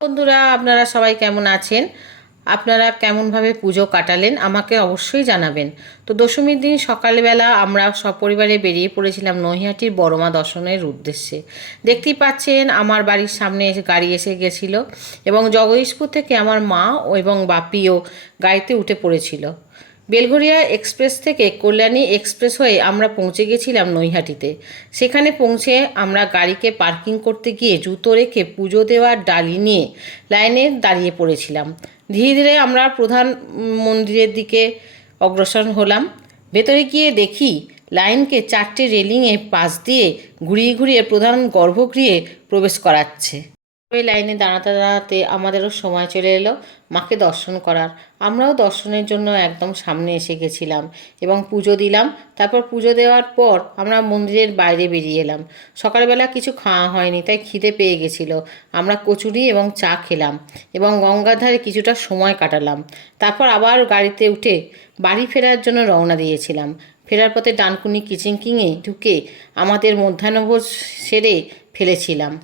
বন্ধুরা, আপনারা সবাই কেমন আছেন? আপনারা কেমনভাবে পুজো কাটালেন আমাকে অবশ্যই জানাবেন। তো দশমীর দিন সকালবেলা আমরা সপরিবারে বেরিয়ে পড়েছিলাম নৈহাটির বড়মা দর্শনের উদ্দেশ্যে। দেখতেই পাচ্ছেন আমার বাড়ির সামনে এসে গাড়ি এসে গেছিলো এবং জগদীশপুর থেকে আমার মা এবং বাপিও গাড়িতে উঠে পড়েছিল। বেলঘরিয়া এক্সপ্রেস থেকে কল্যাণী এক্সপ্রেস হয়ে আমরা পৌঁছে গেছিলাম নৈহাটিতে। সেখানে পৌঁছে আমরা গাড়িকে পার্কিং করতে গিয়ে জুতো রেখে পুজো দেওয়ার ডালি নিয়ে লাইনে দাঁড়িয়ে পড়েছিলাম। ধীরে ধীরে আমরা প্রধান মন্দিরের দিকে অগ্রসর হলাম। ভেতরে গিয়ে দেখি লাইনকে 4টে রেলিংয়ে পাশ দিয়ে ঘুরিয়ে ঘুরিয়ে প্রধান গর্ভগৃহে প্রবেশ করাচ্ছে। ওই লাইনে দাঁড়াতে দাঁড়াতে আমাদেরও সময় চলে এলো মাকে দর্শন করার। আমরাও দর্শনের জন্য একদম সামনে এসে গেছিলাম এবং পুজো দিলাম। তারপর পুজো দেওয়ার পর আমরা মন্দিরের বাইরে বেরিয়ে এলাম। সকালবেলা কিছু খাওয়া হয়নি, তাই খিদে পেয়ে গেছিলো। আমরা কচুরি এবং চা খেলাম এবং গঙ্গার ধারে কিছুটা সময় কাটালাম। তারপর আবার গাড়িতে উঠে বাড়ি ফেরার জন্য রওনা দিয়েছিলাম। ফেরার পথে ডানকুনি কিচিংয়ে ঢুকে আমাদের মধ্যাহ্নভোজ সেরে ফেলেছিলাম।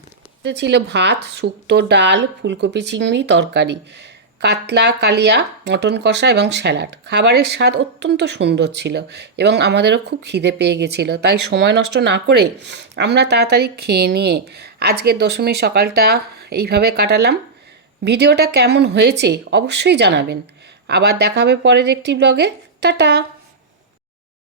ছিল ভাত, শুক্তো, ডাল, ফুলকপি চিংড়ি তরকারি, কাতলা কালিয়া, মটন কষা এবং স্যালাড। খাবারের স্বাদ অত্যন্ত সুন্দর ছিল এবং আমাদেরও খুব খিদে পেয়ে গেছিলো, তাই সময় নষ্ট না করে আমরা তাড়াতাড়ি খেয়ে নিয়ে আজকের দশমী সকালটা এইভাবে কাটালাম। ভিডিওটা কেমন হয়েছে অবশ্যই জানাবেন। আবার দেখা হবে পরের একটি ব্লগে। টাটা।